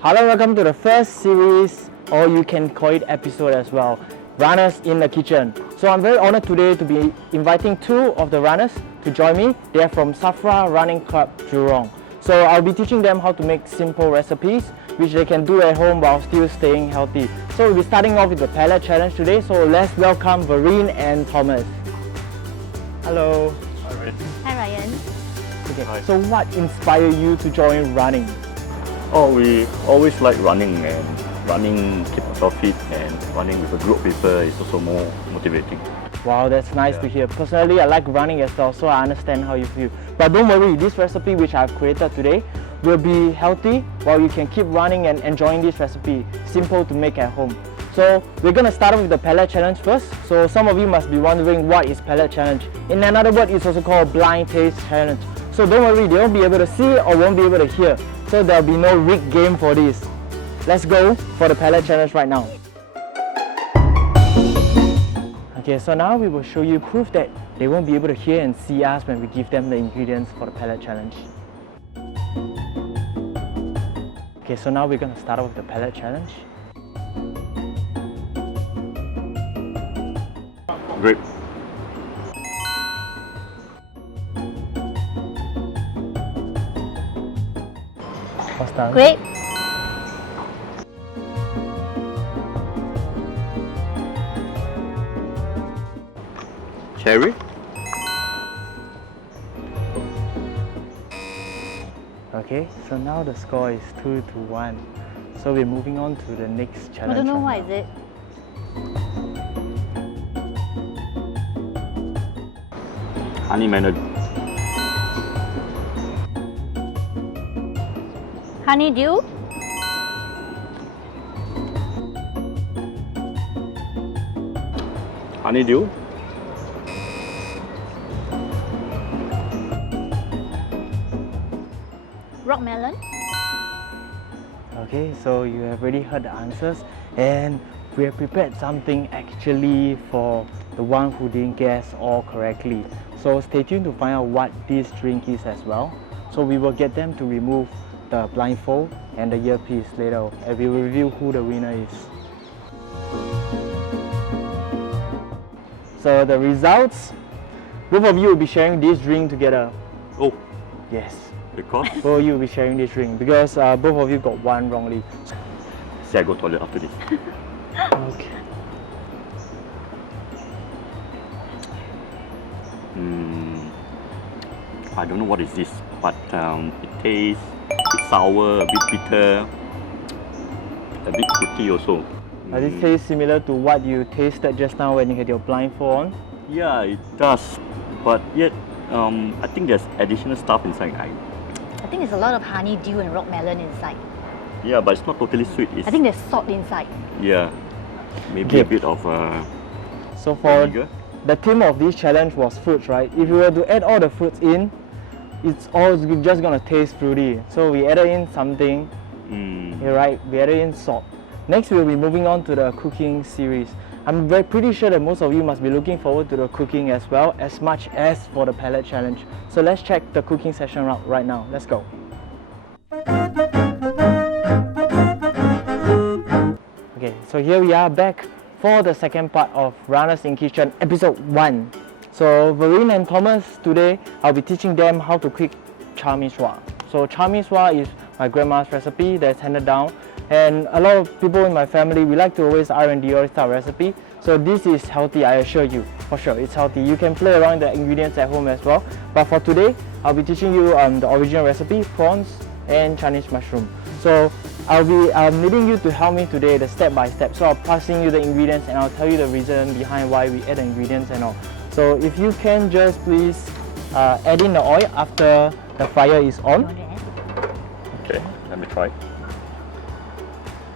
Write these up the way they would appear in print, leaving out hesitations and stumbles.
Hello, welcome to the first series, or you can call it episode as well, Runners in the Kitchen. So I'm very honored today to be inviting two of the runners to join me. They are from SAFRA Running Club Jurong. So I'll be teaching them how to make simple recipes which they can do at home while still staying healthy. So we'll be starting off with the palate challenge today. So let's welcome Vereen and Thomas. Hello. Hi, Ryan. Hi Ryan. Okay. Hi. So what inspired you to join running? Oh, we always like running, and running keep us fit, and running with a group of people is also more motivating. Wow, that's nice to hear. Personally, I like running as well, so I understand how you feel. But don't worry, this recipe which I've created today will be healthy while you can keep running and enjoying this recipe. Simple to make at home. So we're going to start off with the palate challenge first. So some of you must be wondering what is palate challenge. In another word, it's also called blind taste challenge. So don't worry, they won't be able to see or won't be able to hear. So there'll be no rigged game for this. Let's go for the palate challenge right now. Okay, so now we will show you proof that they won't be able to hear and see us when we give them the ingredients for the palate challenge. Okay, so now we're going to start off with the palate challenge. Grape. What's that? Grape. Cherry. Okay, so now the score is 2-1. So we're moving on to the next challenge. I don't know right what now. is it. Honey melon. Honeydew. Honeydew. Rock melon. Okay, so you have already heard the answers, and we have prepared something actually for the one who didn't guess all correctly. So stay tuned to find out what this drink is as well. So we will get them to remove the blindfold and the earpiece later, and we will reveal who the winner is. So the results, both of you will be sharing this drink together. Oh, Yes, because both of you will be sharing this drink because both of you got one wrongly. say I go toilet after this. Okay. I don't know what is this, but it tastes a bit sour, a bit bitter, a bit fruity also. Does it taste similar to what you tasted just now when you had your blindfold on? Yeah, it does, but yet I think there's additional stuff inside. I think there's a lot of honeydew and rock melon inside. Yeah, but it's not totally sweet. It's, I think there's salt inside. yeah, maybe Okay. a bit of So for vinegar. the theme of this challenge was fruits, right? If you were to add all the fruits in, it's all just gonna taste fruity. So we added in something, you're right, we added in salt. Next we'll be moving on to the cooking series. I'm pretty sure that most of you must be looking forward to the cooking as well, as much as for the palate challenge. So let's check the cooking session right now. Let's go. Okay, so here we are back for the second part of Runners in Kitchen episode 1. So Vereen and Thomas, today I'll be teaching them how to cook Char Mee Sua. So Char Mee Sua is my grandma's recipe that's handed down, and a lot of people in my family, we like to always R&D all this type of recipe. So this is healthy, I assure you, for sure it's healthy. You can play around the ingredients at home as well. But for today, I'll be teaching you the original recipe, prawns and Chinese mushroom. So I'll be needing you to help me today, the step by step. So I'll passing you the ingredients and I'll tell you the reason behind why we add the ingredients and all. So if you can just please add in the oil after the fire is You on. want to add? Okay, let me try.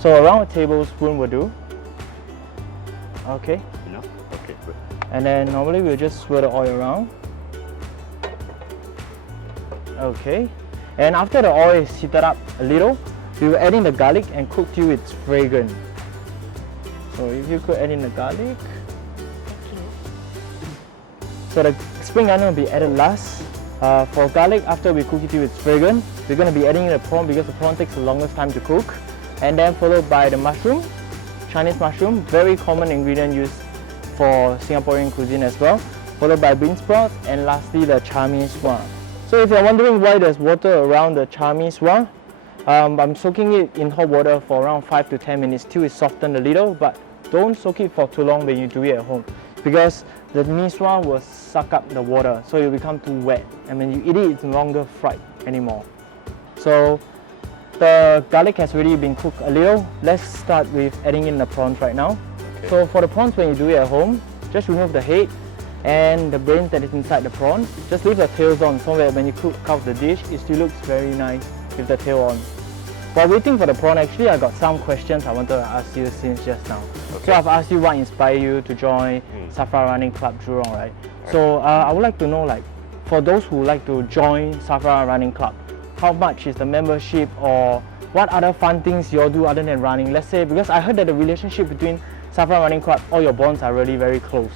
So around a tablespoon will do. Okay. Enough? Okay, good. And then normally we'll just swirl the oil around. Okay. And after the oil is heated up a little, we will add in the garlic and cook till it's fragrant. So if you could add in the garlic. Thank you. So the spring onion will be added last. For garlic, after we cook it till it's fragrant, we're going to be adding in the prawn because the prawn takes the longest time to cook. And then followed by the mushroom, Chinese mushroom, very common ingredient used for Singaporean cuisine as well. Followed by bean sprouts, and lastly the Char Mee Sua. So if you're wondering why there's water around the Char Mee Sua, I'm soaking it in hot water for around 5 to 10 minutes till it softens a little, but don't soak it for too long when you do it at home because the mee sua will suck up the water, so it will become too wet, and when you eat it, it's no longer fried anymore. So the garlic has already been cooked a little. Let's start with adding in the prawns right now. Okay. So for the prawns, when you do it at home, just remove the head and the brains that is inside the prawn. Just leave the tails on so that when you cook out the dish, it still looks very nice with the tail on. While waiting for the prawn, actually I got some questions I wanted to ask you since just now. Okay. So I've asked you what inspired you to join SAFRA Running Club Jurong, right? So I would like to know, like, for those who like to join SAFRA Running Club, how much is the membership, or what other fun things you all do other than running? Let's say, because I heard that the relationship between SAFRA Running Club, all your bonds are really very close.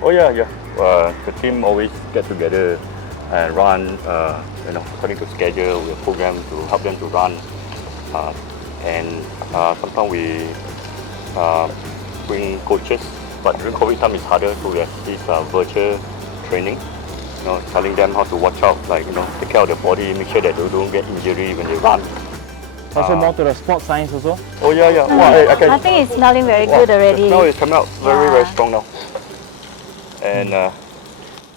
Oh yeah. The team always get together and run, according to schedule, we program to help them to run. Sometimes we bring coaches, but during COVID time it's harder, so we have this virtual training, telling them how to watch out, take care of their body, make sure that they don't get injury when they run. Also more to the sports science also. Oh yeah. Well, I think it's smelling very good already. The smell is coming out very strong now. And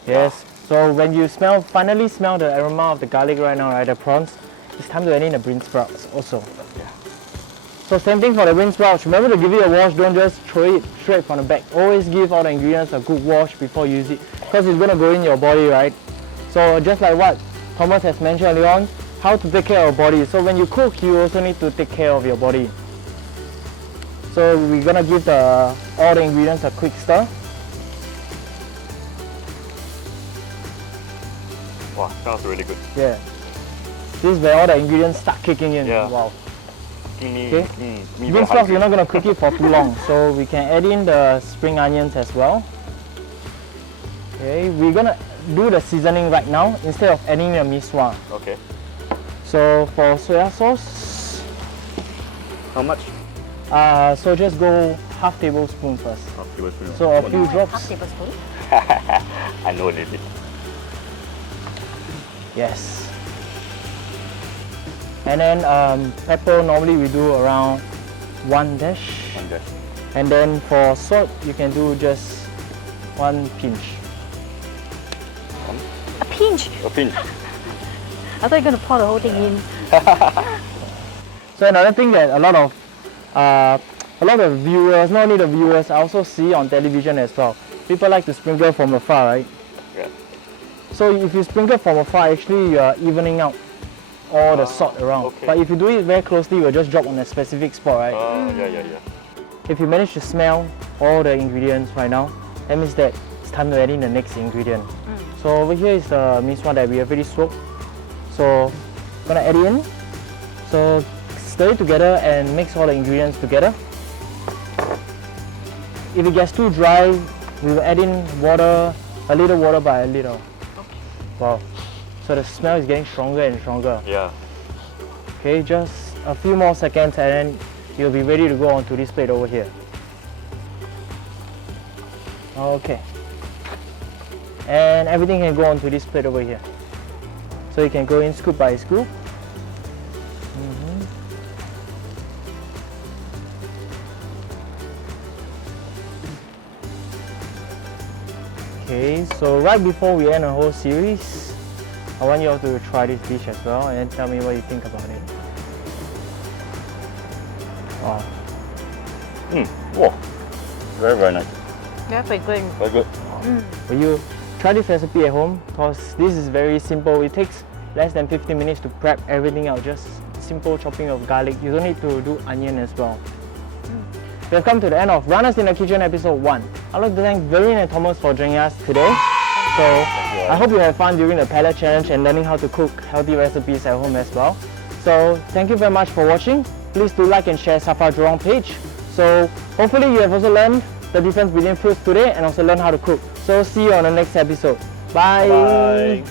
yes, so when you finally smell the aroma of the garlic right now, right, the prawns, it's time to add in the bean sprouts also. Yeah. So same thing for the bean sprouts. Remember to give it a wash, don't just throw it straight from the bag. Always give all the ingredients a good wash before you use it, because it's going to go in your body, right? So just like what Thomas has mentioned earlier on, how to take care of your body. So when you cook, you also need to take care of your body. So we're going to give all the ingredients a quick stir. wow, smells really good. Yeah. This is where all the ingredients start kicking in. Yeah. Wow. Okay. Bean sprouts, we're not going to cook it for too long, so we can add in the spring onions as well. Okay, we're going to do the seasoning right now instead of adding the mee sua. Okay. So for soy sauce, How much? so just go half tablespoon first. Half tablespoon. So a few Half drops. tablespoon. I know a little bit. Yes. And then pepper, normally we do around 1 dash. One dash. And then for salt, you can do just 1 pinch. A pinch. A pinch. I thought you were going to pour the whole thing in. So another thing that a lot of viewers, not only the viewers, I also see on television as well. People like to sprinkle from afar, right? Yeah. So if you sprinkle from afar, actually you are evening out all the salt around. okay. But if you do it very closely, it will just drop on a specific spot, right? Yeah. If you manage to smell all the ingredients right now, that means that it's time to add in the next ingredient. So over here is the mee sua that we have already soaked. So gonna add it in. So stir it together and mix all the ingredients together. If it gets too dry, we will add in water, a little water by a little. Okay. Wow. So the smell is getting stronger and stronger. Yeah. Okay, just a few more seconds and then you'll be ready to go onto this plate over here. Okay. And everything can go onto this plate over here. So you can go in scoop by scoop. Okay, so right before we end the whole series, I want you all to try this dish as well and tell me what you think about it. Wow. Wow. Very nice. Yeah, pretty good. Very good. Will you try this recipe at home? Because this is very simple. It takes less than 15 minutes to prep everything out. Just simple chopping of garlic. You don't need to do onion as well. We have come to the end of Runners in the Kitchen episode 1. I'd like to thank Vereen and Thomas for joining us today. So I hope you had fun during the palette challenge and learning how to cook healthy recipes at home as well. So thank you very much for watching. Please do like and share SAFRA Jurong page. So hopefully you have also learned the difference between fruits today and also learn how to cook. So see you on the next episode. Bye. Bye.